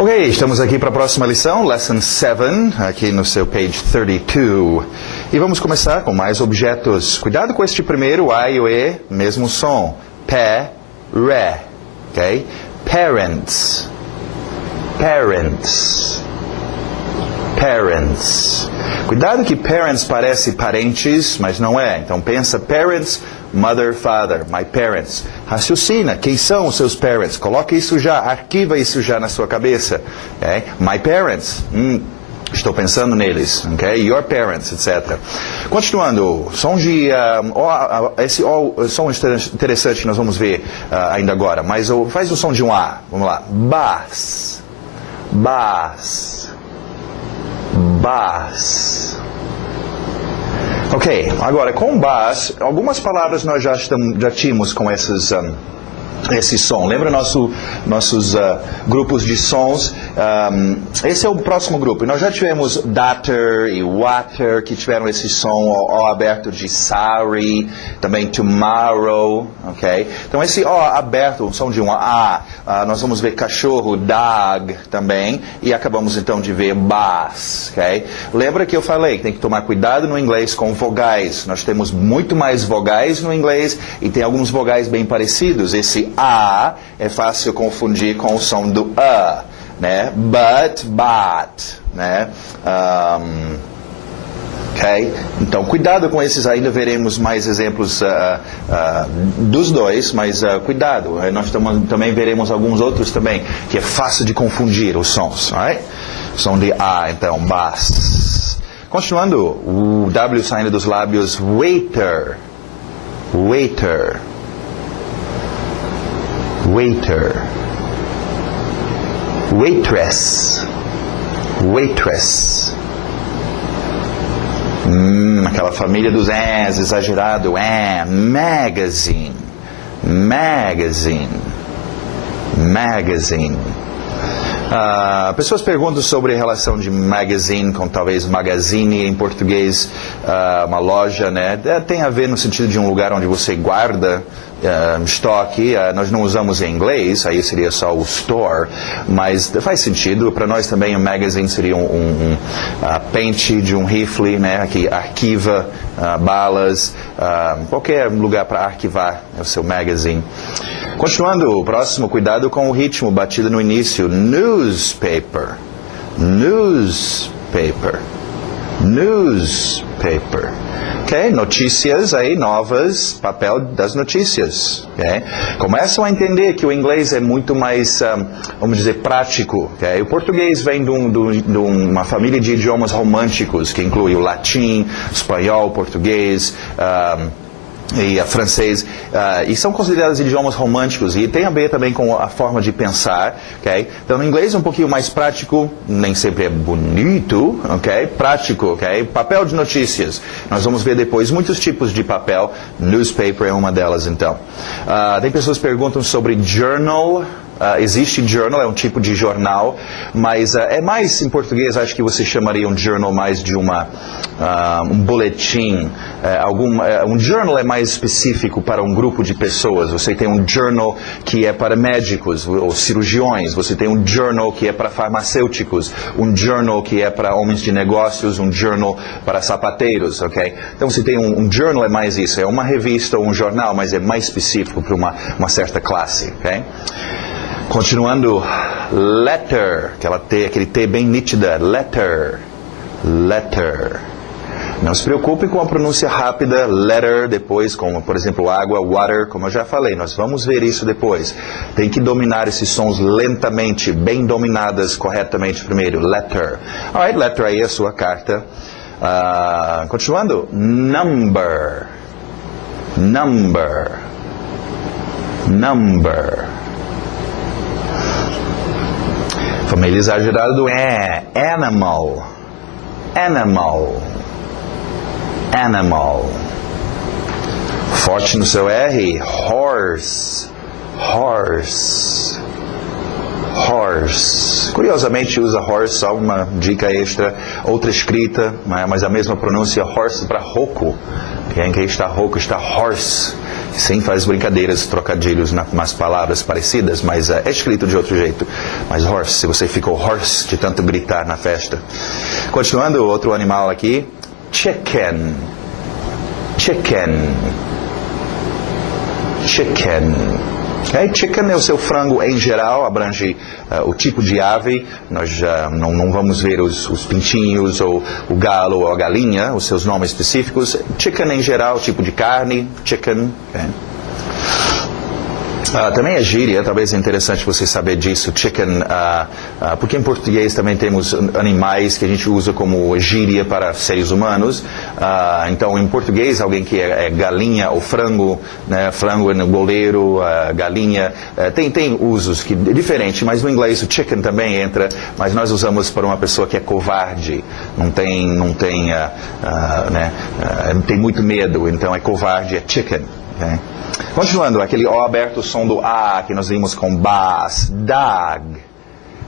Ok, estamos aqui para a próxima lição, Lesson 7, aqui no seu page 32. E vamos começar com mais objetos. Cuidado com este primeiro, A e o E, mesmo som. Pé, ré, ok? Parents, parents, parents. Cuidado que parents parece parentes, mas não é. Então pensa parents, mother, father, my parents. Raciocina, quem são os seus parents? Coloque isso já, arquiva isso já na sua cabeça. Okay? My parents, estou pensando neles. Okay? Your parents, etc. Continuando, som de... esse som interessante que nós vamos ver ainda agora, mas faz o som de um A. Vamos lá. Bass, bass, bass. Ok, agora com bass, algumas palavras nós já tínhamos com esse som. Lembra nossos grupos de sons? Esse é o próximo grupo. Nós já tivemos daughter e water, que tiveram esse som O aberto de sorry, também tomorrow, ok? Então esse O aberto, o som de um A, nós vamos ver cachorro, dog também, e acabamos então de ver bass, ok? Lembra que eu falei que tem que tomar cuidado no inglês com vogais. Nós temos muito mais vogais no inglês e tem alguns vogais bem parecidos. Esse A é fácil confundir com o som do A, né? But, né? Ok? Então, cuidado com esses, ainda veremos mais exemplos dos dois, mas cuidado. Nós também veremos alguns outros também, que é fácil de confundir os sons, right? Som de A, então, bass. Continuando, o W saindo dos lábios, waiter, waiter. Waiter, waitress, waitress. Aquela família dos S, exagerado. Magazine, magazine, magazine. Pessoas perguntam sobre a relação de magazine com talvez magazine em português, uma loja, né? Tem a ver no sentido de um lugar onde você guarda estoque. Nós não usamos em inglês, aí seria só o store, mas faz sentido. Para nós também o magazine seria um pente de um rifle, né? Que arquiva balas, qualquer lugar para arquivar é o seu magazine. Continuando, o próximo, cuidado com o ritmo, batida no início. Newspaper, newspaper, newspaper. Ok? Notícias aí novas, papel das notícias. Okay? Começam a entender que o inglês é muito mais, vamos dizer, prático. Okay? O português vem de uma família de idiomas românticos, que inclui o latim, espanhol, português, e francês, e são considerados idiomas românticos, e tem a ver também com a forma de pensar, ok? Então, no inglês é um pouquinho mais prático, nem sempre é bonito, ok? Prático, ok? Papel de notícias. Nós vamos ver depois muitos tipos de papel, newspaper é uma delas, então. Tem pessoas que perguntam sobre journal. Existe journal, é um tipo de jornal, mas é mais, em português, acho que você chamaria um journal mais de um boletim. Um journal é mais específico para um grupo de pessoas. Você tem um journal que é para médicos ou cirurgiões, você tem um journal que é para farmacêuticos, um journal que é para homens de negócios, um journal para sapateiros, ok? Então, você tem um journal, é mais isso, é uma revista ou um jornal, mas é mais específico para uma certa classe, ok? Continuando, letter, aquele T bem nítida, letter, letter. Não se preocupe com a pronúncia rápida, letter, depois, como por exemplo água, water, como eu já falei, nós vamos ver isso depois. Tem que dominar esses sons lentamente, bem dominadas corretamente primeiro, letter. Alright, letter aí é a sua carta. Continuando, number, number, number. Família exagerada do animal, animal, animal. Forte no seu R, horse, horse, horse. Curiosamente usa horse, só uma dica extra, outra escrita, mas a mesma pronúncia, horse para rouco. Quem está rouco está hoarse. Sim, faz brincadeiras, trocadilhos nas palavras parecidas, mas é escrito de outro jeito. Mas hoarse, se você ficou hoarse de tanto gritar na festa. Continuando, outro animal aqui. Chicken. Chicken. Chicken. Okay? Chicken é o seu frango em geral, abrange o tipo de ave. Nós não vamos ver os pintinhos, ou o galo, ou a galinha, os seus nomes específicos. Chicken em geral, tipo de carne, chicken. Okay? Também é gíria, talvez é interessante você saber disso, chicken, porque em português também temos animais que a gente usa como gíria para seres humanos. Então, em português, alguém que é galinha ou frango, né, frango no goleiro, galinha, tem usos que é diferente, mas no inglês o chicken também entra, mas nós usamos para uma pessoa que é covarde, tem muito medo, então é covarde, é chicken. Okay? Continuando, aquele O aberto, o som do A, que nós vimos com bass. Dog.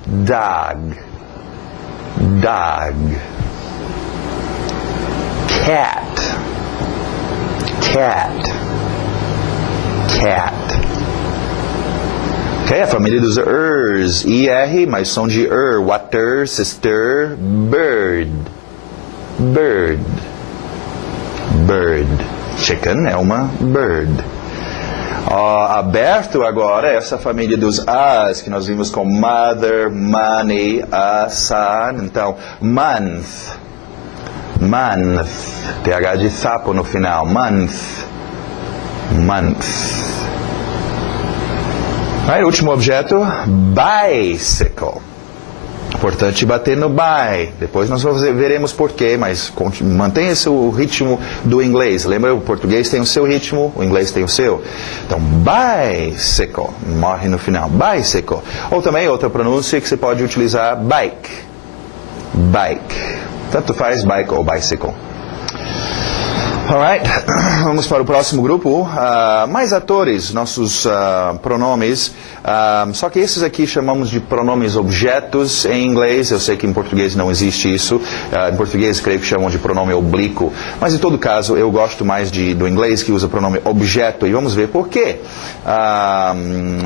Dog. Dog. Cat. Cat. Cat. Ok, a família dos ers. IR, mais som de water, sister, bird. Bird. Bird. Chicken é uma bird. Aberto agora, essa família dos As, que nós vimos com mother, money, son. Então, month. Month. TH de sapo no final. Month. Month. Aí, último objeto, bicycle. Importante bater no by. Depois nós veremos porquê, mas mantenha o ritmo do inglês. Lembra, o português tem o seu ritmo, o inglês tem o seu. Então, bicycle. Morre no final. Bicycle. Ou também outra pronúncia que você pode utilizar, bike. Bike. Tanto faz bike ou bicycle. Alright, vamos para o próximo grupo. Mais atores, nossos pronomes. Só que esses aqui chamamos de pronomes objetos em inglês. Eu sei que em português não existe isso. Em português creio que chamam de pronome oblíquo. Mas em todo caso, eu gosto mais do inglês que usa pronome objeto. E vamos ver por quê.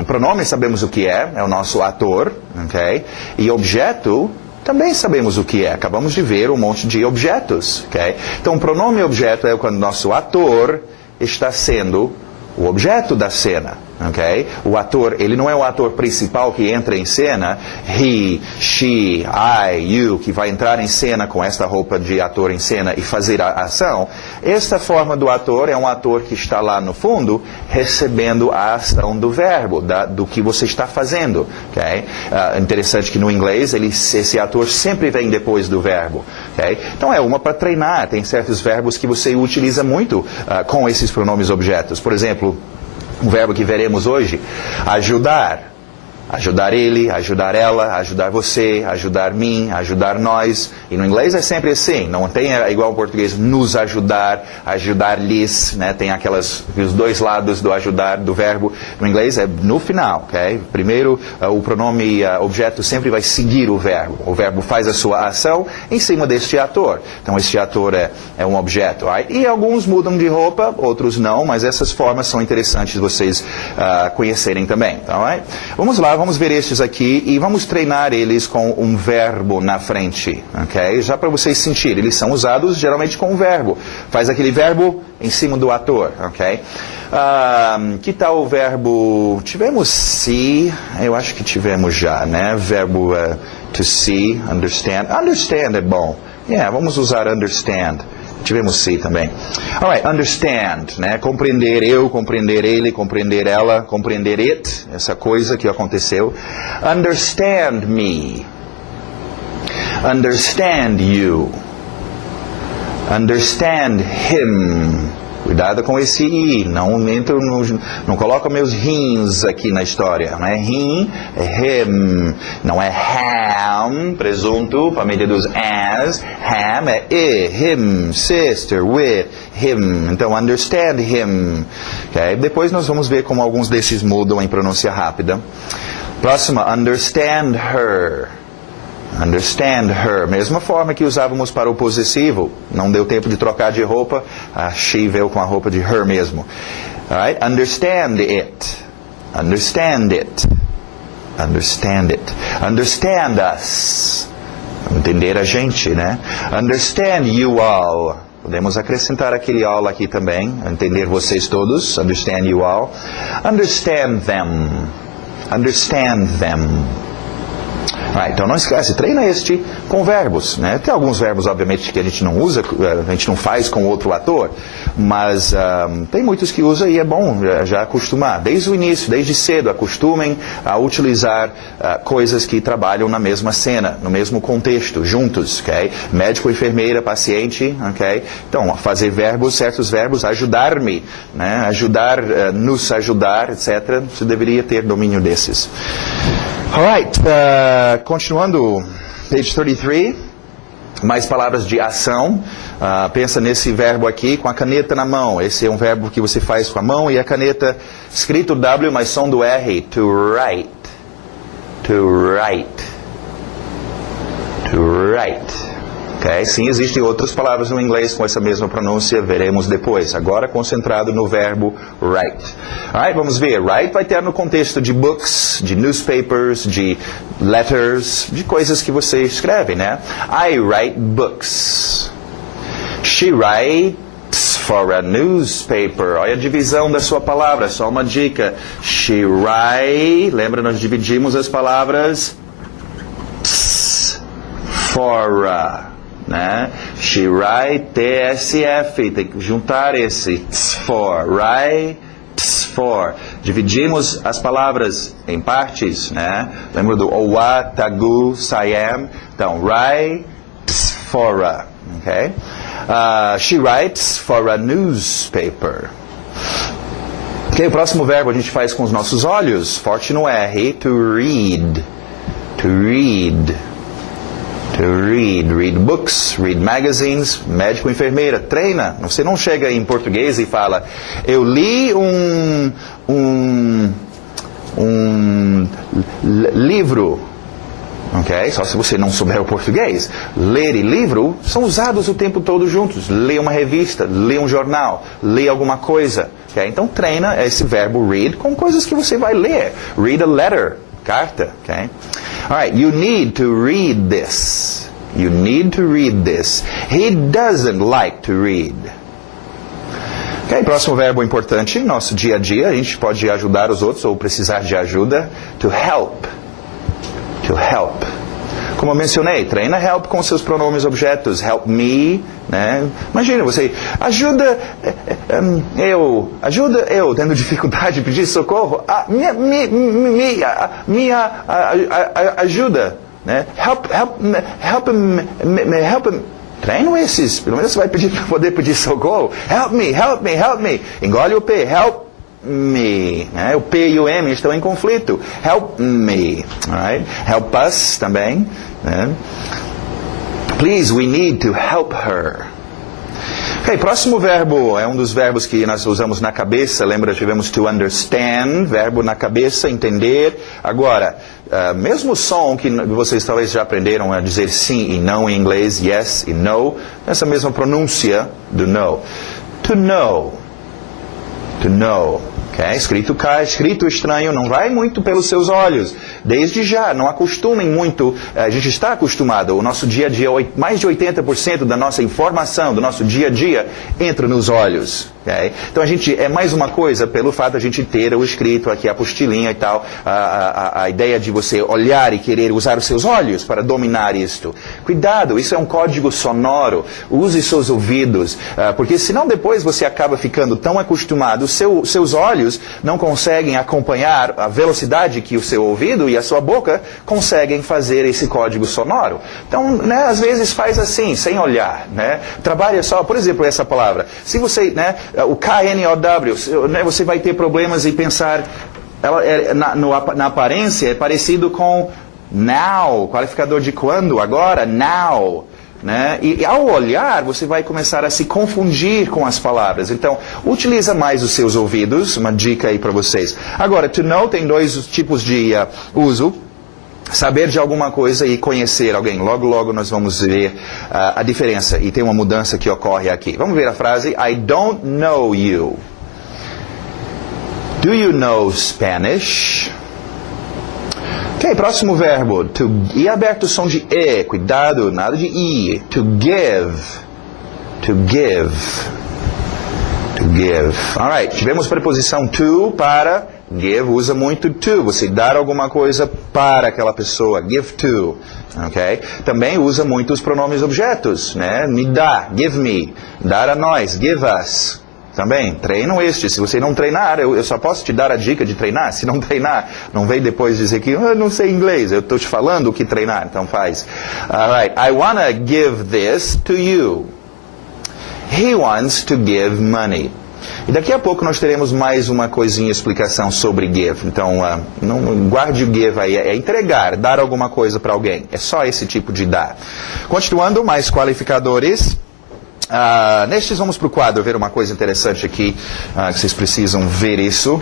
Pronome sabemos o que é o nosso ator. Okay? E objeto também sabemos o que é. Acabamos de ver um monte de objetos. Okay? Então, o pronome objeto é quando nosso ator está sendo o objeto da cena. Okay? O ator, ele não é o ator principal que entra em cena, he, she, I, you, que vai entrar em cena com esta roupa de ator em cena e fazer a ação. Esta forma do ator é um ator que está lá no fundo recebendo a ação do verbo, do que você está fazendo. Okay? Interessante que no inglês esse ator sempre vem depois do verbo. Okay? Então é uma para treinar, tem certos verbos que você utiliza muito com esses pronomes objetos. Por exemplo, o verbo que veremos hoje, ajudar. Ajudar ele, ajudar ela, ajudar você, ajudar mim, ajudar nós. E no inglês é sempre assim, não tem igual ao português, nos ajudar, ajudar-lhes, né? Tem os dois lados do ajudar, do verbo. No inglês é no final, ok? Primeiro, o pronome objeto sempre vai seguir o verbo. O verbo faz a sua ação em cima deste ator. Então, este ator é um objeto. Right? E alguns mudam de roupa, outros não, mas essas formas são interessantes vocês conhecerem também. Right? Vamos lá. Vamos ver estes aqui e vamos treinar eles com um verbo na frente, ok? Já para vocês sentirem, eles são usados geralmente com um verbo. Faz aquele verbo em cima do ator, ok? Que tal o verbo... Tivemos see, eu acho que tivemos já, né? Verbo to see, understand. Understand é bom. Vamos usar understand. Tivemos see também. Alright, understand, né? Compreender eu, compreender ele, compreender ela, compreender it, essa coisa que aconteceu. Understand me. Understand you. Understand him. Cuidado com esse I, não coloca meus rins aqui na história, não é rim, é him, não é ham, presunto, família dos as, ham é him, sister, with, him, então understand him, okay? Depois nós vamos ver como alguns desses mudam em pronúncia rápida. Próxima, understand her. Understand her. Mesma forma que usávamos para o possessivo. Não deu tempo de trocar de roupa. A she veio com a roupa de her mesmo. Alright? Understand it. Understand it. Understand it. Understand us. Entender a gente, né? Understand you all. Podemos acrescentar aquele all aqui também. Entender vocês todos. Understand you all. Understand them. Understand them. Então não esquece, treina este com verbos, né? Tem alguns verbos, obviamente, que a gente não usa, a gente não faz com outro ator, mas tem muitos que usa e é bom já acostumar. Desde o início, desde cedo, acostumem a utilizar coisas que trabalham na mesma cena, no mesmo contexto, juntos, ok? Médico, enfermeira, paciente, ok? Então, fazer verbos, certos verbos, ajudar-me, né? Ajudar, nos ajudar, etc. Você deveria ter domínio desses. Alright, continuando, page 33, mais palavras de ação. Pensa nesse verbo aqui, com a caneta na mão. Esse é um verbo que você faz com a mão e a caneta, escrito W, mas som do R, to write, to write, to write. Okay? Sim, existem outras palavras no inglês com essa mesma pronúncia, veremos depois. Agora concentrado no verbo write. Alright, vamos ver. Write vai ter no contexto de books, de newspapers, de letters, de coisas que você escreve, né? I write books. She writes for a newspaper. Olha a divisão da sua palavra, só uma dica. She writes, lembra, nós dividimos as palavras for a. Né? She write TSF, tem que juntar esse for, writes for. Dividimos as palavras em partes, né? Lembra do owa, tagu, sayam? Então, writes for a, ok? She writes for a newspaper. Ok, o próximo verbo a gente faz com os nossos olhos, forte no R, to read, to read. To read, read books, read magazines, médico, enfermeira, treina. Você não chega em português e fala, eu li um livro, ok? Só se você não souber o português. Ler e livro são usados o tempo todo juntos. Lê uma revista, lê um jornal, lê alguma coisa, ok? Então treina esse verbo read com coisas que você vai ler. Read a letter, carta, ok? Alright, you need to read this. You need to read this. He doesn't like to read. Ok, próximo verbo importante, nosso dia a dia, a gente pode ajudar os outros ou precisar de ajuda. To help. To help. Como eu mencionei, treina help com seus pronomes objetos. Help me, né? Imagina, você ajuda eu tendo dificuldade de pedir socorro. Ajuda, né? Help him. Treino esses, pelo menos você vai pedir para poder pedir socorro. Help me. Engole o P, help me, né? O P e o M estão em conflito. Help me, alright? Help us também, né? Please, we need to help her. Ok, próximo verbo é um dos verbos que nós usamos na cabeça. Lembra, tivemos to understand, verbo na cabeça, entender. Agora, mesmo som que vocês talvez já aprenderam a dizer sim e não em inglês, yes e no, essa mesma pronúncia do no. To know. To know. Okay? Escrito estranho, não vai muito pelos seus olhos. Desde já, não acostumem muito. A gente está acostumado. O nosso dia a dia, mais de 80% da nossa informação, do nosso dia a dia, entra nos olhos. Okay? Então é mais uma coisa pelo fato de a gente ter o escrito aqui, a apostilinha e tal. A ideia de você olhar e querer usar os seus olhos para dominar isto. Cuidado, isso é um código sonoro. Use seus ouvidos. Porque senão depois você acaba ficando tão acostumado, seus olhos não conseguem acompanhar a velocidade que o seu ouvido e a sua boca conseguem fazer esse código sonoro. Então, né, às vezes faz assim, sem olhar, né? Trabalha só, por exemplo, essa palavra. Se você, né, o K-N-O-W, né, você vai ter problemas em pensar, ela na aparência é parecido com now, qualificador de quando, agora, now. Né? E ao olhar, você vai começar a se confundir com as palavras. Então, utiliza mais os seus ouvidos. Uma dica aí para vocês. Agora, to know tem dois tipos de uso. saber de alguma coisa e conhecer alguém. Logo, logo nós vamos ver a diferença. E tem uma mudança que ocorre aqui. Vamos ver a frase. I don't know you. Do you know Spanish? Ok, próximo verbo. To, e aberto o som de E. Cuidado, nada de I. To give. To give. To give. Alright, tivemos preposição to para give, usa muito to. Você dar alguma coisa para aquela pessoa. Give to. Ok? Também usa muito os pronomes objetos, né? Me dá, give me. Dar a nós, give us. Também, treinam este. Se você não treinar, eu só posso te dar a dica de treinar. Se não treinar, não vem depois dizer que eu não sei inglês. Eu estou te falando o que treinar, então faz. Alright, I wanna give this to you. He wants to give money. E daqui a pouco nós teremos mais uma coisinha, explicação sobre give. Então, não guarde o give aí. É entregar, dar alguma coisa para alguém. É só esse tipo de dar. Continuando, mais qualificadores. Nestes vamos para o quadro ver uma coisa interessante aqui, que vocês precisam ver isso.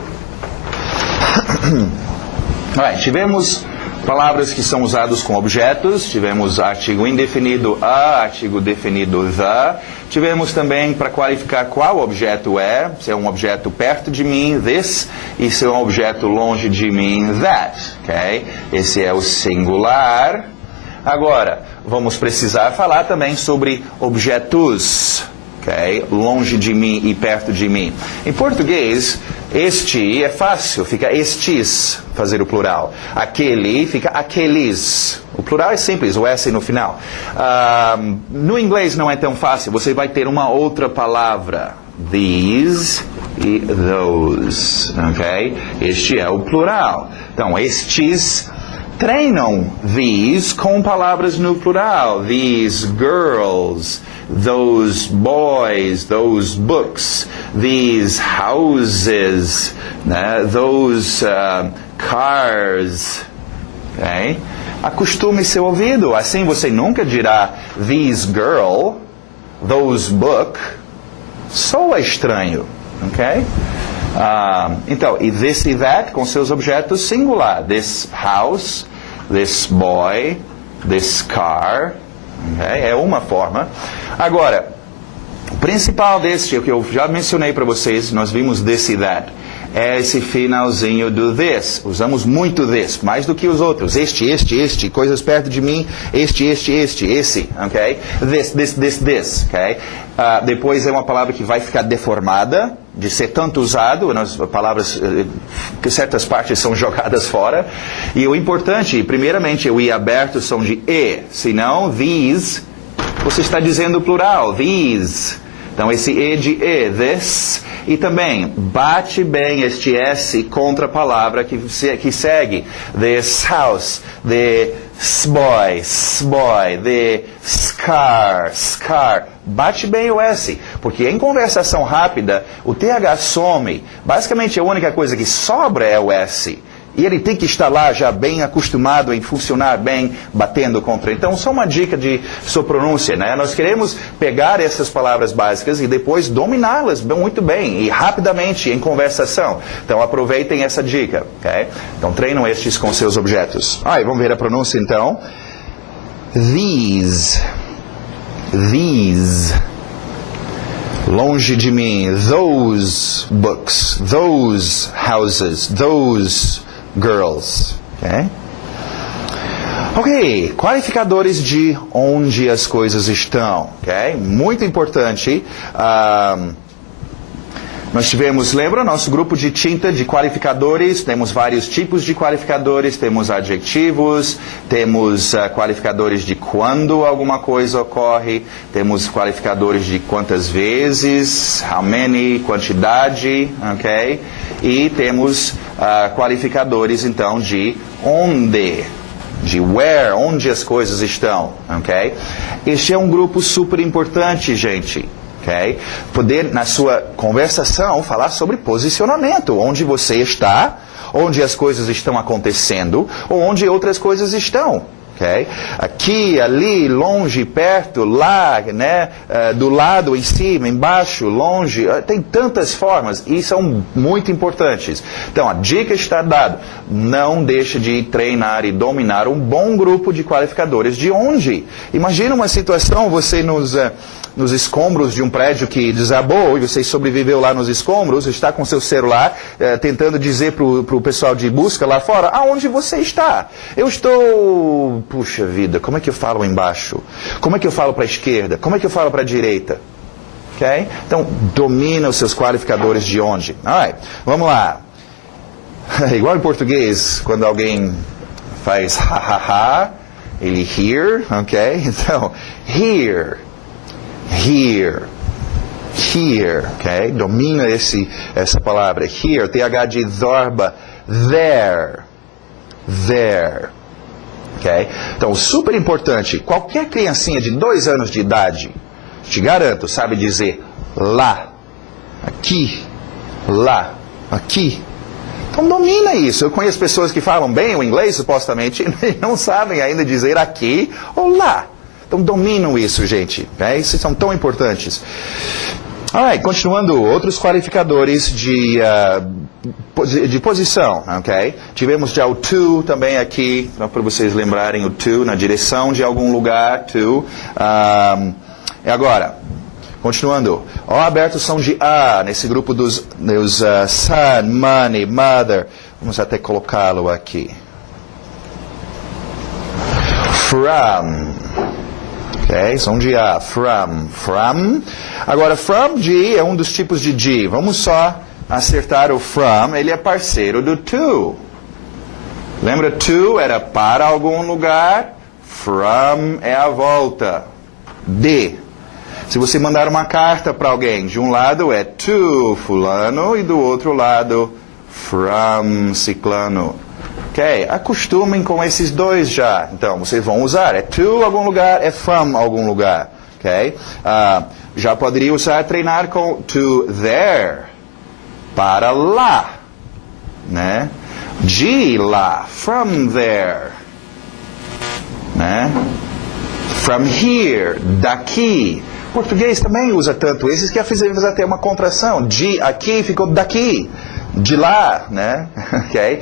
Tivemos palavras que são usadas com objetos, tivemos artigo indefinido a, artigo definido the. Tivemos também para qualificar qual objeto é, se é um objeto perto de mim, this, e se é um objeto longe de mim, that. Okay? Esse é o singular. Agora, vamos precisar falar também sobre objetos, okay? Longe de mim e perto de mim. Em português, este é fácil, fica estes, fazer o plural. Aquele fica aqueles. O plural é simples, o S no final. No inglês não é tão fácil, você vai ter uma outra palavra. These e those, ok? Este é o plural. Então, estes... Treinam these com palavras no plural. These girls, those boys, those books, these houses, né? Those cars. Okay? Acostume seu ouvido. Assim você nunca dirá this girl, those book. Soa estranho. Okay? Então, e this e that com seus objetos singular. This house, this boy, this car. Okay? É uma forma. Agora, o principal deste, o que eu já mencionei para vocês, nós vimos this e that, é esse finalzinho do this. Usamos muito this, mais do que os outros. Este, coisas perto de mim, esse, ok? This, ok? Depois é uma palavra que vai ficar deformada, de ser tanto usado, nas palavras, que certas partes são jogadas fora. E o importante, primeiramente, o I aberto são de E, senão these, você está dizendo plural, these. Então esse E de E, this, e também bate bem este S contra a palavra que segue. This house, this boy, this car. Bate bem o S, porque em conversação rápida o TH some. Basicamente a única coisa que sobra é o S. E ele tem que estar lá já bem acostumado em funcionar bem, batendo contra. Então, só uma dica de sua pronúncia, né? Nós queremos pegar essas palavras básicas e depois dominá-las muito bem e rapidamente em conversação. Então, aproveitem essa dica, ok? Então, treinam estes com seus objetos. Vamos ver a pronúncia, então. These. Longe de mim. Those books. Those houses. Those girls. Ok, qualificadores de onde as coisas estão. Ok, muito importante. Nós tivemos, lembra, nosso grupo de tinta de qualificadores, temos vários tipos de qualificadores, temos adjetivos, temos qualificadores de quando alguma coisa ocorre, temos qualificadores de quantas vezes, how many, quantidade, ok? E temos qualificadores, então, de onde, de where, onde as coisas estão, ok? Este é um grupo super importante, gente. Okay? Poder, na sua conversação, falar sobre posicionamento, onde você está, onde as coisas estão acontecendo, ou onde outras coisas estão. Okay? Aqui, ali, longe, perto, lá, né? Do lado, em cima, embaixo, longe, tem tantas formas e são muito importantes. Então, a dica está dada. Não deixe de treinar e dominar um bom grupo de qualificadores de onde. Imagina uma situação, você nos escombros de um prédio que desabou e você sobreviveu lá nos escombros, está com seu celular tentando dizer para o pessoal de busca lá fora, aonde você está? Eu estou... Puxa vida, como é que eu falo embaixo? Como é que eu falo para a esquerda? Como é que eu falo para a direita? Okay? Então, domina os seus qualificadores de onde. Alright, vamos lá. Igual em português, quando alguém faz ha, ele here, ok? Então, here, ok? Domina essa palavra, here, TH de zorba, there. Okay? Então, super importante, qualquer criancinha de 2 anos de idade, te garanto, sabe dizer lá, aqui, lá, aqui. Então, domina isso. Eu conheço pessoas que falam bem o inglês, supostamente, e não sabem ainda dizer aqui ou lá. Então, dominam isso, gente. Okay? Esses são tão importantes. Alright, continuando, outros qualificadores de posição, ok? Tivemos já o to também aqui, para vocês lembrarem o to, na direção de algum lugar, to. E agora, continuando, O abertos são de A, nesse grupo dos son, money, mother. Vamos até colocá-lo aqui. From. Ok, são de A, from. Agora, from de é um dos tipos de de. Vamos só acertar o from, ele é parceiro do to. Lembra, to era para algum lugar, from é a volta. De. Se você mandar uma carta para alguém, de um lado é to fulano e do outro lado, from ciclano. Ok, acostumem com esses dois já. Então, vocês vão usar. É to algum lugar, é from algum lugar. Ok? Já poderia usar, treinar com to there. Para lá. Né? De lá. From there. Né? From here. Daqui. Português também usa tanto esses que fizemos até uma contração. De aqui ficou daqui. De lá, né? Okay?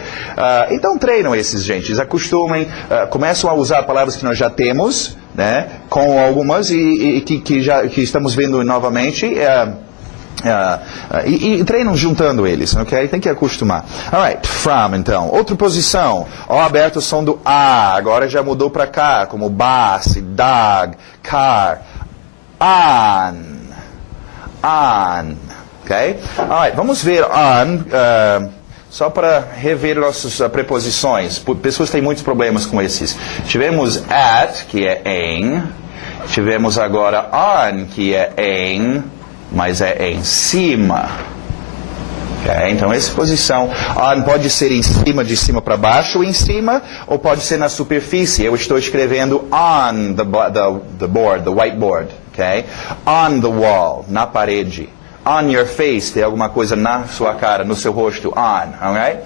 Então treinam esses, gente, acostumem, começam a usar palavras que nós já temos, né? Com algumas e que estamos vendo novamente, e treinam juntando eles, ok? Tem que acostumar. Alright, from, então. Outra posição, O abertos são do A, agora já mudou para cá, como bus, dog, car, on. Okay? Alright, vamos ver on, só para rever nossas preposições. Pessoas têm muitos problemas com esses. Tivemos at, que é em. Tivemos agora on, que é em, mas é em cima. Okay? Então, essa posição. On pode ser em cima, de cima para baixo, em cima, ou pode ser na superfície. Eu estou escrevendo on the board, the whiteboard. Okay? On the wall, na parede. On your face, tem alguma coisa na sua cara, no seu rosto. On, ok?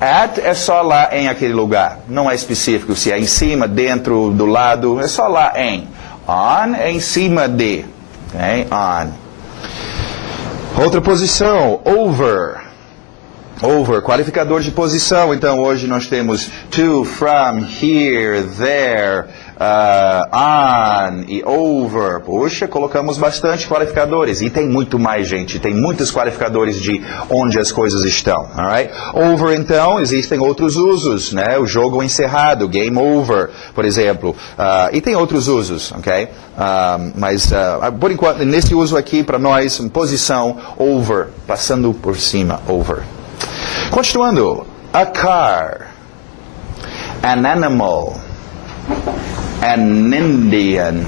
At é só lá em aquele lugar. Não é específico se é em cima, dentro, do lado. É só lá em. On é em cima de. Ok? On. Outra posição. Over. Qualificador de posição. Então, hoje nós temos to, from, here, there, on e over. Puxa, colocamos bastante qualificadores. E tem muito mais, gente. Tem muitos qualificadores de onde as coisas estão. Alright? Over, então, existem outros usos, né? O jogo encerrado, game over, por exemplo. E tem outros usos, ok? Mas, por enquanto, nesse uso aqui, para nós, posição, over, passando por cima, over. Continuando, a car, an animal, an Indian.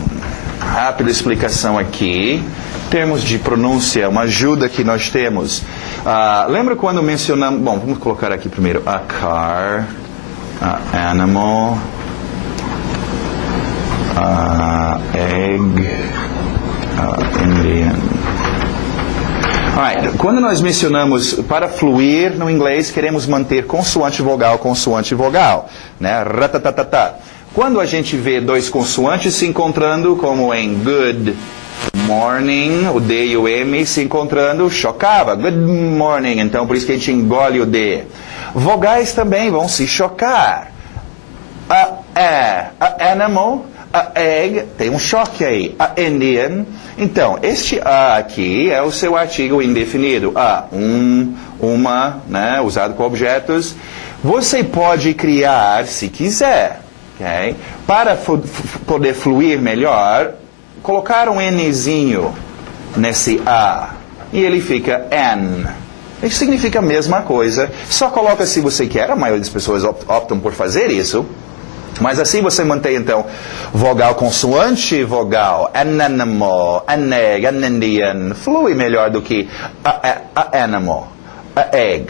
Rápida explicação aqui. Termos de pronúncia, uma ajuda que nós temos. Lembra quando mencionamos... Bom, vamos colocar aqui primeiro. A car, a animal, egg, Indian. Alright, quando nós mencionamos para fluir no inglês, queremos manter consoante vogal, né? Ratatatata. Quando a gente vê dois consoantes se encontrando, como em good morning, o D e o M se encontrando, chocava. Good morning, então por isso que a gente engole o D. Vogais também vão se chocar. A animal, a egg, tem um choque aí. A Indian. Então, este a aqui é o seu artigo indefinido. Uma, né, usado com objetos. Você pode criar, se quiser, okay? Para poder fluir melhor, colocar um Nzinho nesse A. E ele fica N. Isso significa a mesma coisa. Só coloca se você quer. A maioria das pessoas optam por fazer isso. Mas assim você mantém, então, vogal consoante, vogal, an animal, an egg, an Indian. Flui melhor do que a animal, a egg,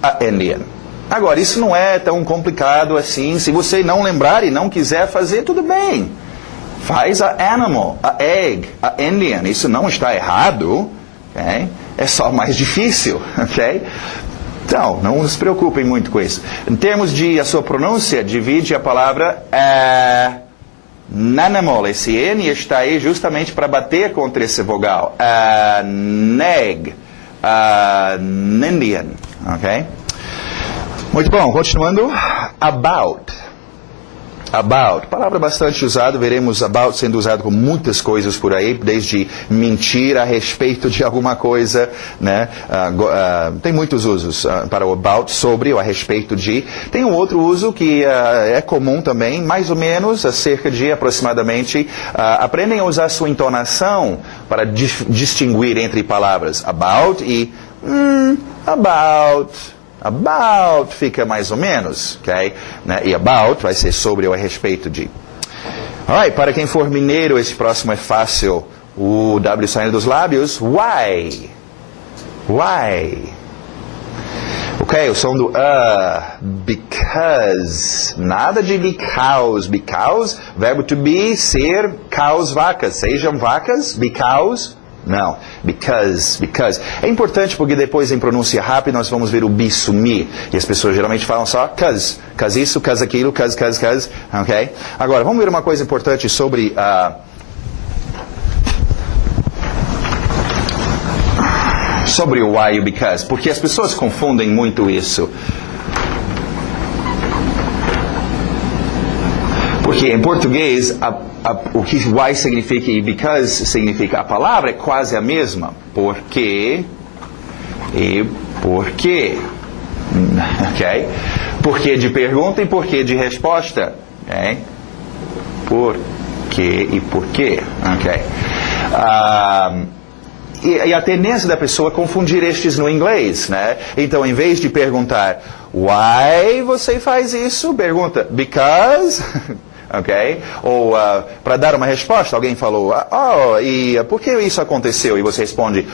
a Indian. Agora, isso não é tão complicado assim. Se você não lembrar e não quiser fazer, tudo bem. Faz a animal, a egg, a Indian. Isso não está errado. Okay? É só mais difícil. Okay? Então, não se preocupem muito com isso. Em termos de a sua pronúncia, divide a palavra animal. Esse N está aí justamente para bater contra esse vogal. Neg, Indian. Ok? Muito bom, continuando. About. About, palavra bastante usada, veremos about sendo usado com muitas coisas por aí, desde mentir a respeito de alguma coisa, né? Tem muitos usos para o about, sobre ou a respeito de. Tem um outro uso que é comum também, mais ou menos, cerca de aproximadamente, aprendem a usar sua entonação para distinguir entre palavras about e about. About fica mais ou menos, ok? Né? E about vai ser sobre ou a respeito de. Alright, para quem for mineiro, esse próximo é fácil. O W saindo dos lábios. Why? Why? Ok, o som do because. Nada de because. Because, verbo to be, ser, cows, vacas. Sejam vacas, because. Não, because. É importante porque depois em pronúncia rápida nós vamos ver o be sumir. E as pessoas geralmente falam só cause isso, cause aquilo, cause. Ok? Agora, vamos ver uma coisa importante sobre sobre o why e o because. Porque as pessoas confundem muito isso. Porque em português, o que why significa e because significa, a palavra é quase a mesma. Porque e porquê. Ok? Porquê de pergunta e porquê de resposta. Ok? Porquê e porquê. Ok? E a tendência da pessoa é confundir estes no inglês, né? Então, em vez de perguntar why você faz isso, pergunta because... Ok? Ou para dar uma resposta, alguém falou, e por que isso aconteceu? E você responde,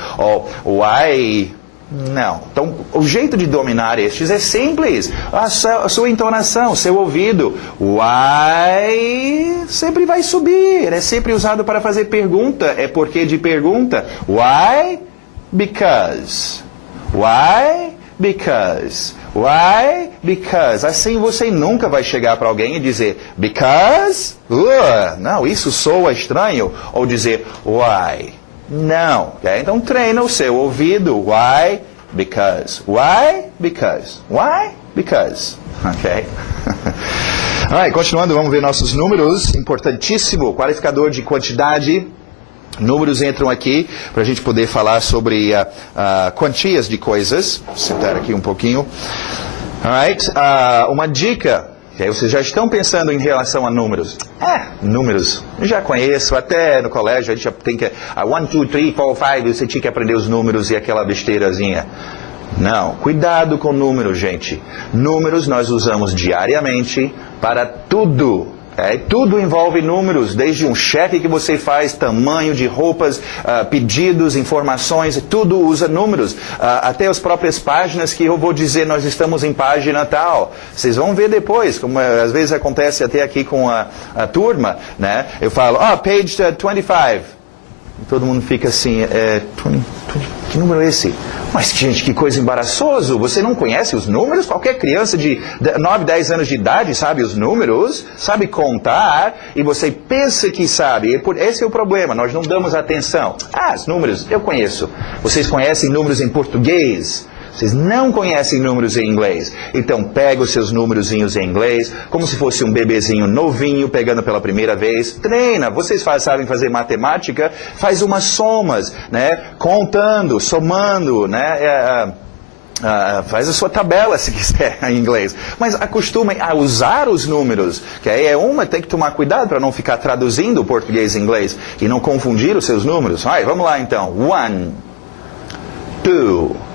why? Não. Então, o jeito de dominar estes é simples. A sua entonação, seu ouvido. Why sempre vai subir. É sempre usado para fazer pergunta. É porque de pergunta. Why? Because. Why? Because. Why? Because. Assim você nunca vai chegar para alguém e dizer because? Não, isso soa estranho. Ou dizer why? Não. Okay? Então treina o seu ouvido. Why? Because. Why? Because. Why? Because. Ok? Alright, continuando, vamos ver nossos números. Importantíssimo. Qualificador de quantidade. Números entram aqui para a gente poder falar sobre quantias de coisas. Vou sentar aqui um pouquinho. Alright, uma dica. Okay, vocês já estão pensando em relação a números. Números. Eu já conheço, até no colégio a gente já tem que... 1, 2, 3, 4, 5, você tinha que aprender os números e aquela besteirazinha. Não, cuidado com números, gente. Números nós usamos diariamente para tudo. Tudo envolve números, desde um cheque que você faz, tamanho de roupas, pedidos, informações, tudo usa números. Até as próprias páginas que eu vou dizer, nós estamos em página tal. Vocês vão ver depois, como às vezes acontece até aqui com a turma, né? Eu falo, page 25. Todo mundo fica assim, 20, que número é esse? Mas, gente, que coisa embaraçoso. Você não conhece os números? Qualquer criança de 9, 10 anos de idade sabe os números, sabe contar, e você pensa que sabe. Esse é o problema, nós não damos atenção. Ah, os números, eu conheço. Vocês conhecem números em português? Vocês não conhecem números em inglês. Então, pega os seus númerozinhos em inglês, como se fosse um bebezinho novinho, pegando pela primeira vez. Treina. Vocês sabem fazer matemática? Faz umas somas, né? Contando, somando, né? Faz a sua tabela, se quiser, em inglês. Mas acostumem a usar os números. Que aí tem que tomar cuidado para não ficar traduzindo o português em inglês e não confundir os seus números. Vamos lá, então. 1, 2...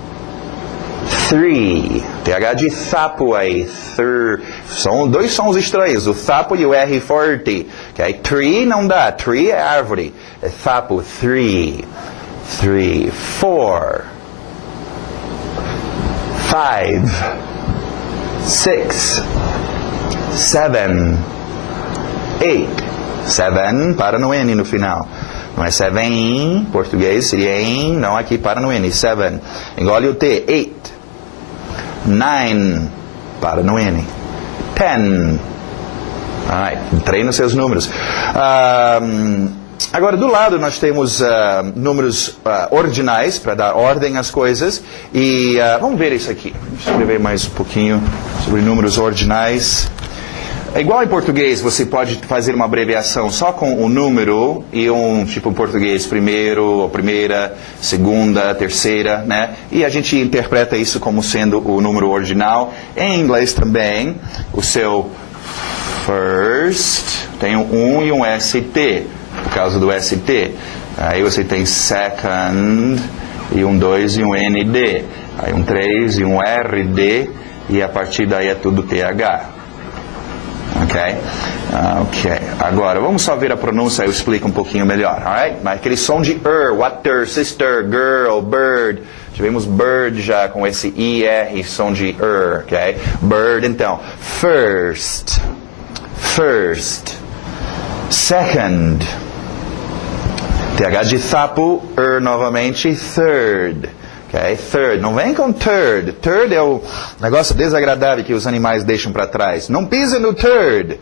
3, TH de sapo aí, são dois sons estranhos, o sapo e o R forte, okay? Tree não dá, tree é árvore, é sapo, 3, 4, 5, 6, 7, 8, 7, para no N no final. Não é 7 em português, seria em, não aqui para no N, 7. Engole o T, 8. 9, para no N. 10. Treina os seus números. Agora, do lado, nós temos números ordinais, para dar ordem às coisas. E vamos ver isso aqui. Deixa eu escrever mais um pouquinho sobre números ordinais. É igual em português, você pode fazer uma abreviação só com o número e tipo em português, primeiro, primeira, segunda, terceira, né? E a gente interpreta isso como sendo o número ordinal. Em inglês também, o seu first tem um e um ST, por causa do ST. Aí você tem second, e um 2 e um ND. Aí um 3 e um RD, e a partir daí é tudo TH. Ok. Agora, vamos só ver a pronúncia, eu explico um pouquinho melhor, alright? Mas aquele som de water, sister, girl, bird. Tivemos bird já com esse IR, som de ok? Bird, então. First. Second. TH de sapo, novamente, third. Third, não vem com third. Third é o negócio desagradável que os animais deixam para trás. Não pisa no third.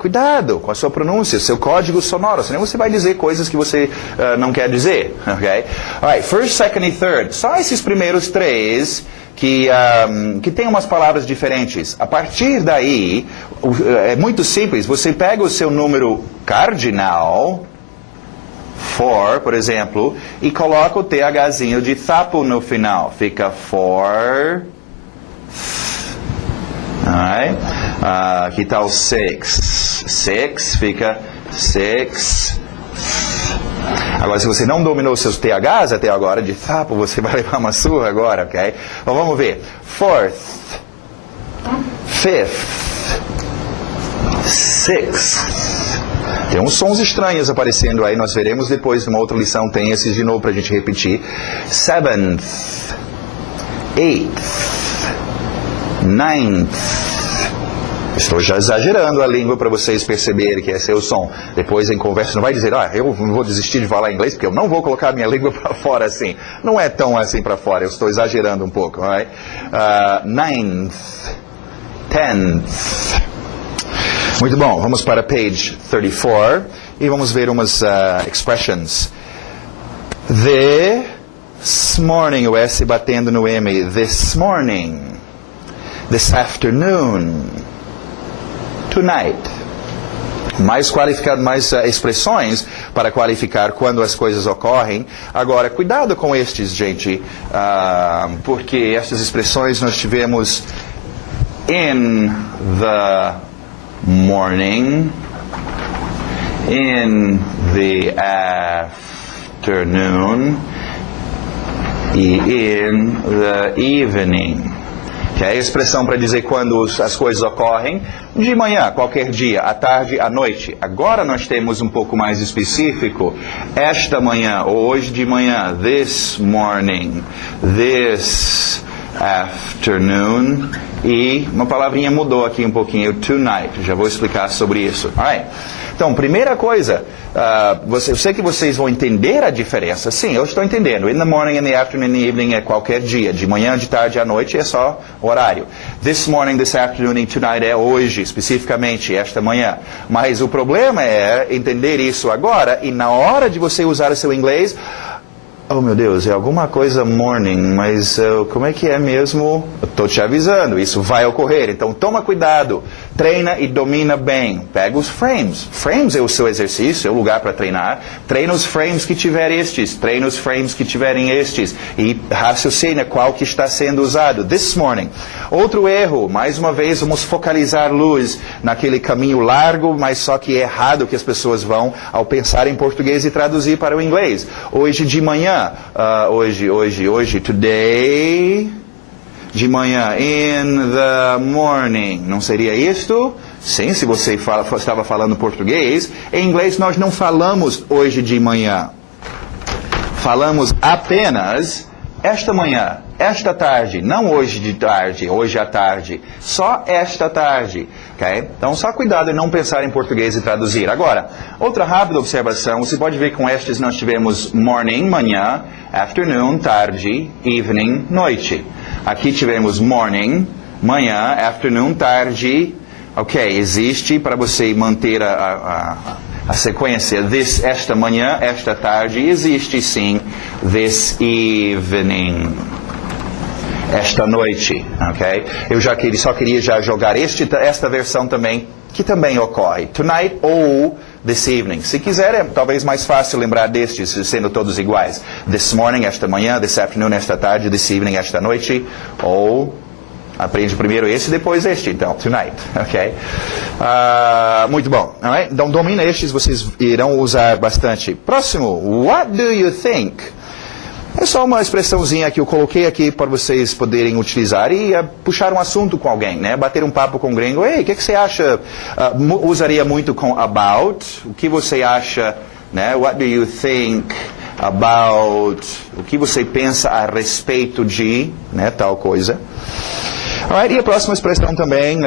Cuidado com a sua pronúncia, seu código sonoro, senão você vai dizer coisas que você não quer dizer. Alright, first, second e third. Só esses primeiros três que tem umas palavras diferentes. A partir daí, é muito simples. Você pega o seu número cardinal, for, por exemplo, e coloca o THzinho de sapo no final. Fica for. Aqui está o 6. 6 fica 6. Agora, se você não dominou seus THs até agora, de sapo, você vai levar uma surra agora, ok? Então, vamos ver. Fourth. Fifth. Sixth. Tem uns sons estranhos aparecendo aí, nós veremos depois, numa outra lição, tem esses de novo para a gente repetir. 7th, 8th, 9th. Estou já exagerando a língua para vocês perceberem que esse é o som. Depois em conversa não vai dizer, eu não vou desistir de falar inglês porque eu não vou colocar a minha língua para fora assim. Não é tão assim para fora, eu estou exagerando um pouco. 9th, 10th. Muito bom, vamos para page 34 e vamos ver umas expressions. This morning, o S batendo no M. This morning. This afternoon. Tonight. Mais qualificado, mais expressões para qualificar quando as coisas ocorrem. Agora, cuidado com estes, gente, porque estas expressões nós tivemos in the morning, in the afternoon e in the evening. Que é a expressão para dizer quando as coisas ocorrem, de manhã, qualquer dia, à tarde, à noite. Agora nós temos um pouco mais específico, esta manhã, ou hoje de manhã, this morning, this afternoon. E uma palavrinha mudou aqui um pouquinho, tonight. Já vou explicar sobre isso. Alright. Então, primeira coisa, eu sei que vocês vão entender a diferença. Sim, eu estou entendendo. In the morning, in the afternoon, in the evening é qualquer dia. De manhã, de tarde, à noite é só horário. This morning, this afternoon and tonight é hoje, especificamente, esta manhã. Mas o problema é entender isso agora e na hora de você usar o seu inglês... Oh, meu Deus, é alguma coisa morning, mas como é que é mesmo? Eu estou te avisando, isso vai ocorrer. Então, toma cuidado, treina e domina bem. Pega os frames. Frames é o seu exercício, é o lugar para treinar. Treina os frames que tiverem estes, treina os frames que tiverem estes. E raciocina qual que está sendo usado. This morning. Outro erro, mais uma vez, vamos focalizar luz naquele caminho largo, mas só que errado que as pessoas vão ao pensar em português e traduzir para o inglês. Hoje de manhã. Hoje, today, de manhã, in the morning. Não seria isto? Sim, se você estava falando português. Em inglês nós não falamos hoje de manhã. Falamos apenas esta manhã, esta tarde, não hoje de tarde, hoje à tarde, só esta tarde, ok? Então, só cuidado em não pensar em português e traduzir. Agora, outra rápida observação, você pode ver que com estes nós tivemos morning, manhã, afternoon, tarde, evening, noite. Aqui tivemos morning, manhã, afternoon, tarde, ok? Existe para você manter a sequência this, esta manhã, esta tarde, existe sim this evening, esta noite, ok? Eu só queria já jogar esta versão também, que também ocorre, tonight ou this evening. Se quiser, é talvez mais fácil lembrar destes, sendo todos iguais. This morning, esta manhã, this afternoon, esta tarde, this evening, esta noite, ou... Aprende primeiro esse, depois este, então, tonight, ok? Muito bom, alright? Então, domina estes, vocês irão usar bastante. Próximo, what do you think? É só uma expressãozinha que eu coloquei aqui para vocês poderem utilizar e puxar um assunto com alguém, né? Bater um papo com um gringo. Ei, o que você acha? Usaria muito com about. O que você acha, né? What do you think about? O que você pensa a respeito de, né? Tal coisa. Alright, e a próxima expressão também,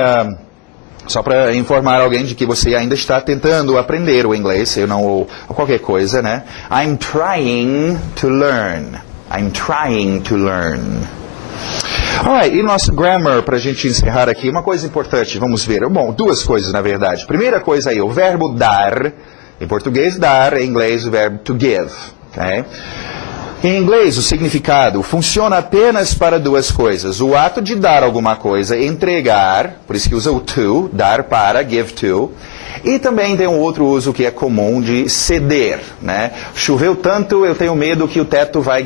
só para informar alguém de que você ainda está tentando aprender o inglês, ou qualquer coisa, né? I'm trying to learn. I'm trying to learn. Alright, e nosso grammar, para a gente encerrar aqui, uma coisa importante, vamos ver. Bom, duas coisas, na verdade. Primeira coisa aí, o verbo dar, em português dar, em inglês o verbo to give, ok? Em inglês, o significado funciona apenas para duas coisas. O ato de dar alguma coisa, entregar, por isso que usa o to, dar para, give to. E também tem um outro uso que é comum de ceder, né? Choveu tanto, eu tenho medo que o teto vai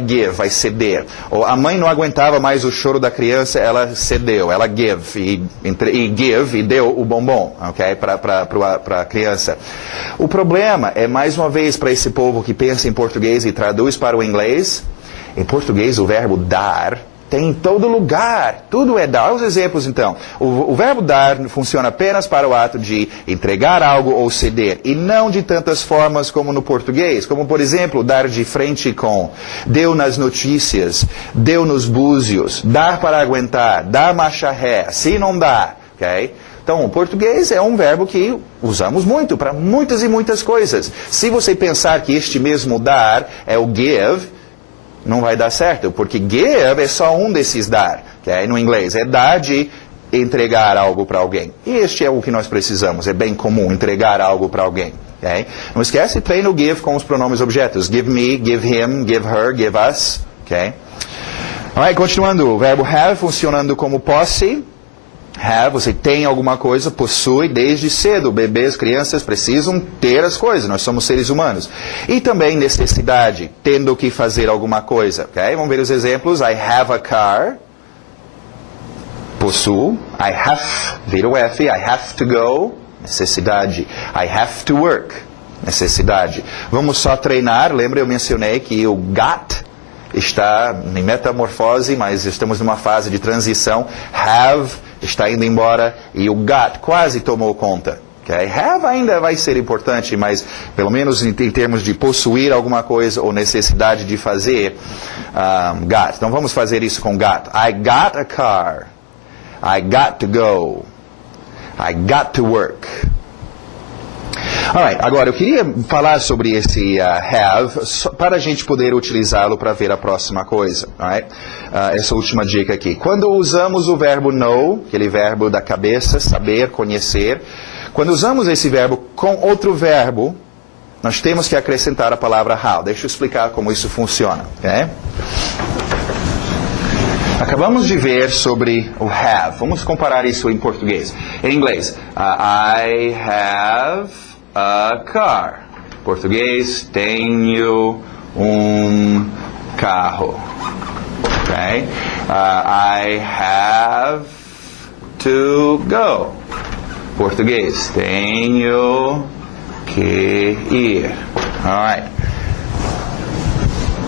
ceder. Ou a mãe não aguentava mais o choro da criança, ela cedeu, ela give e deu o bombom, ok? Para a criança. O problema é, mais uma vez, para esse povo que pensa em português e traduz para o inglês, em português o verbo dar tem em todo lugar, tudo é dar. Os exemplos então, o verbo dar funciona apenas para o ato de entregar algo ou ceder, e não de tantas formas como no português, como por exemplo, dar de frente com, deu nas notícias, deu nos búzios, dar para aguentar, dar marcha ré, se não dá, ok? Então, o português é um verbo que usamos muito para muitas e muitas coisas. Se você pensar que este mesmo dar é o give, não vai dar certo, porque give é só um desses dar, okay? No inglês é dar de entregar algo para alguém. E este é o que nós precisamos, é bem comum entregar algo para alguém. Okay? Não esquece, treina o give com os pronomes objetos. Give me, give him, give her, give us. Okay? Alright, continuando, o verbo have funcionando como posse. Have, você tem alguma coisa, possui desde cedo. Bebês, crianças precisam ter as coisas, nós somos seres humanos. E também necessidade, tendo que fazer alguma coisa. Okay? Vamos ver os exemplos. I have a car. Possuo. I have, vira o F, I have to go. Necessidade. I have to work. Necessidade. Vamos só treinar. Lembra, eu mencionei que o got está em metamorfose, mas estamos numa fase de transição. Have está indo embora e o got quase tomou conta. Okay? Have ainda vai ser importante, mas pelo menos em termos de possuir alguma coisa ou necessidade de fazer, got. Então vamos fazer isso com got. I got a car. I got to go. I got to work. Alright, agora eu queria falar sobre esse have para a gente poder utilizá-lo para ver a próxima coisa. Alright? Essa última dica aqui. Quando usamos o verbo know, aquele verbo da cabeça, saber, conhecer, quando usamos esse verbo com outro verbo, nós temos que acrescentar a palavra how. Deixa eu explicar como isso funciona. Okay? Acabamos de ver sobre o have. Vamos comparar isso em português. Em inglês, I have a car. Português, tenho carro. Okay? I have to go. Português, tenho que ir. Alright.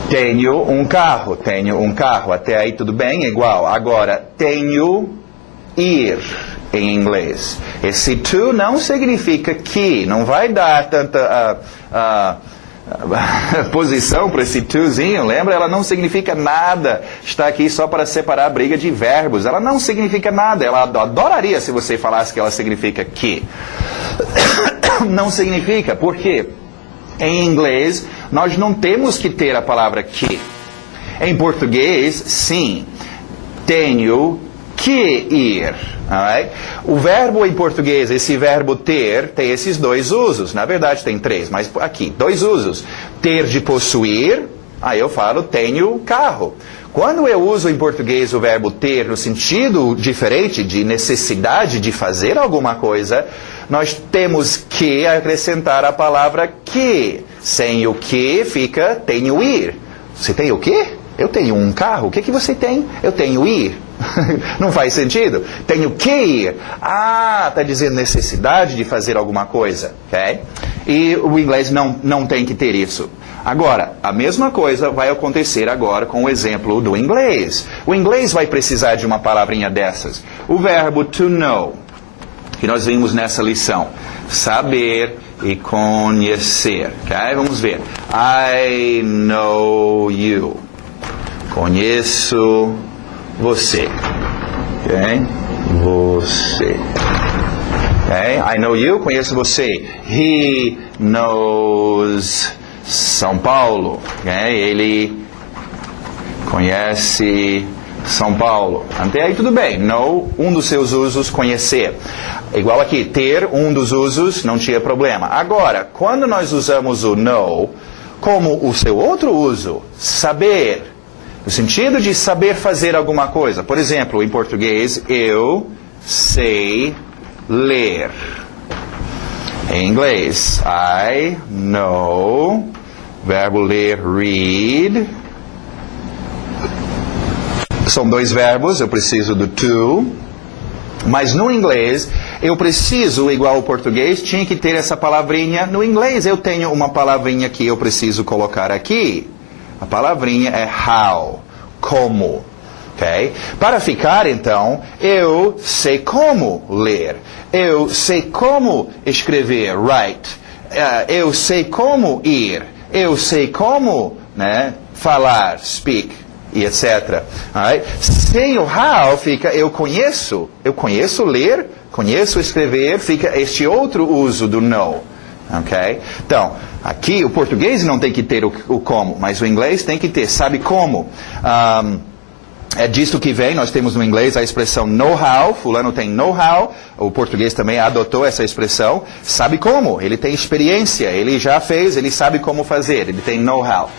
Tenho carro. Até aí tudo bem? Igual. Agora, tenho ir em inglês. Esse to não significa que. Não vai dar tanta posição para esse tozinho. Lembra? Ela não significa nada. Está aqui só para separar a briga de verbos. Ela não significa nada. Ela adoraria se você falasse que ela significa que. Não significa. Por quê? Em inglês, nós não temos que ter a palavra que. Em português, sim. Tenho que ir. Alright? O verbo em português, esse verbo ter, tem esses dois usos. Na verdade, tem três, mas aqui, dois usos. Ter de possuir, aí eu falo tenho carro. Quando eu uso em português o verbo ter no sentido diferente de necessidade de fazer alguma coisa, nós temos que acrescentar a palavra que. Sem o que fica tenho ir. Você tem o quê? Eu tenho um carro. O que você tem? Eu tenho ir. Não faz sentido? Tenho que ir. Está dizendo necessidade de fazer alguma coisa. Okay? E o inglês não tem que ter isso. Agora, a mesma coisa vai acontecer agora com o exemplo do inglês. O inglês vai precisar de uma palavrinha dessas. O verbo to know, que nós vimos nessa lição. Saber e conhecer. Okay? Vamos ver. I know you. Conheço você. Okay? Você. Okay? I know you. Conheço você. He knows São Paulo. Okay? Ele conhece São Paulo. Até aí tudo bem. Know, um dos seus usos, conhecer. Igual aqui, ter, um dos usos, não tinha problema. Agora, quando nós usamos o know como o seu outro uso, saber, no sentido de saber fazer alguma coisa. Por exemplo, em português, eu sei ler. Em inglês, I know, verbo ler, read. São dois verbos, eu preciso do to. Mas no inglês, eu preciso, igual ao português, tinha que ter essa palavrinha. No inglês, eu tenho uma palavrinha que eu preciso colocar aqui. A palavrinha é how, como. Okay? Para ficar, então, eu sei como ler. Eu sei como escrever, write. Eu sei como ir. Eu sei como, falar, speak, e etc. Alright? Sem o how, fica eu conheço ler, conheço escrever, fica este outro uso do know. Okay? Então, aqui o português não tem que ter o como, mas o inglês tem que ter, sabe como. É disso que vem, nós temos no inglês a expressão know-how, fulano tem know-how, o português também adotou essa expressão, sabe como, ele tem experiência, ele já fez, ele sabe como fazer, ele tem know-how.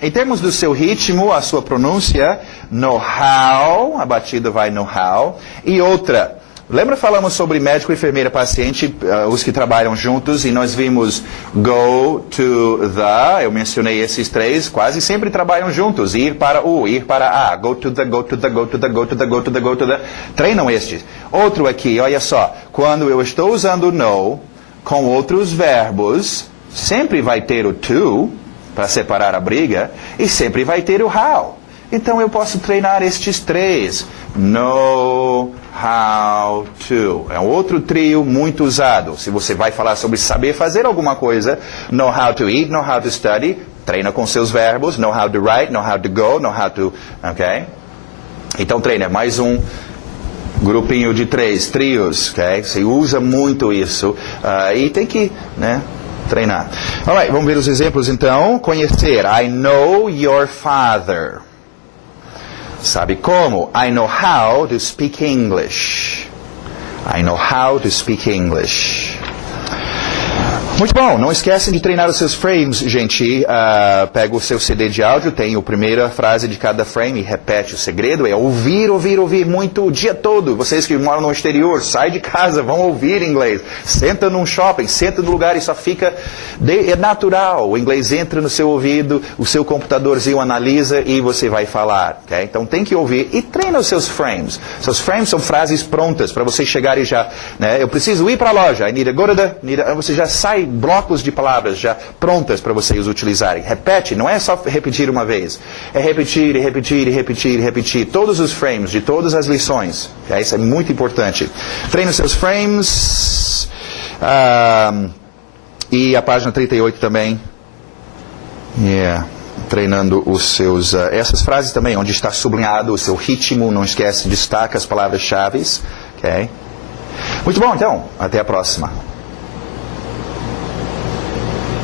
Em termos do seu ritmo, a sua pronúncia, know-how, a batida vai know-how, e outra. Lembra falamos sobre médico, enfermeira, paciente, os que trabalham juntos, e nós vimos go to the, eu mencionei esses três, quase sempre trabalham juntos, ir para o, ir para a, go to the, go to the, go to the, go to the, go to the, go to the, treinam estes. Outro aqui, olha só, quando eu estou usando no com outros verbos, sempre vai ter o to, para separar a briga, e sempre vai ter o how. Então eu posso treinar estes três. Know how to. É um outro trio muito usado. Se você vai falar sobre saber fazer alguma coisa, know how to eat, know how to study, treina com seus verbos, know how to write, know how to go, know how to... Ok? Então treina. Mais um grupinho de 3, trios. Ok? Você usa muito isso. E tem que, né, treinar. Alright, vamos ver os exemplos então. Conhecer. I know your father. Sabe como? I know how to speak English. I know how to speak English. Muito bom, não esquecem de treinar os seus frames, gente. Pega o seu CD de áudio, tem a primeira frase de cada frame e repete. O segredo é ouvir, ouvir, ouvir muito o dia todo. Vocês que moram no exterior, sai de casa, vão ouvir inglês. Senta num shopping, senta no lugar e só fica... É natural, o inglês entra no seu ouvido, o seu computadorzinho analisa e você vai falar. Okay? Então tem que ouvir e treina os seus frames. Seus frames são frases prontas para você chegar e já... Né, eu preciso ir para a loja, I need to go to the... Você já sai blocos de palavras já prontas para vocês utilizarem. Repete, não é só repetir uma vez. É repetir, e repetir, e repetir, e repetir. Todos os frames de todas as lições. Isso é muito importante. Treine os seus frames. E a página 38 também. Treinando os seus... essas frases também, onde está sublinhado o seu ritmo. Não esquece, destaca as palavras-chave. Okay? Muito bom, então. Até a próxima.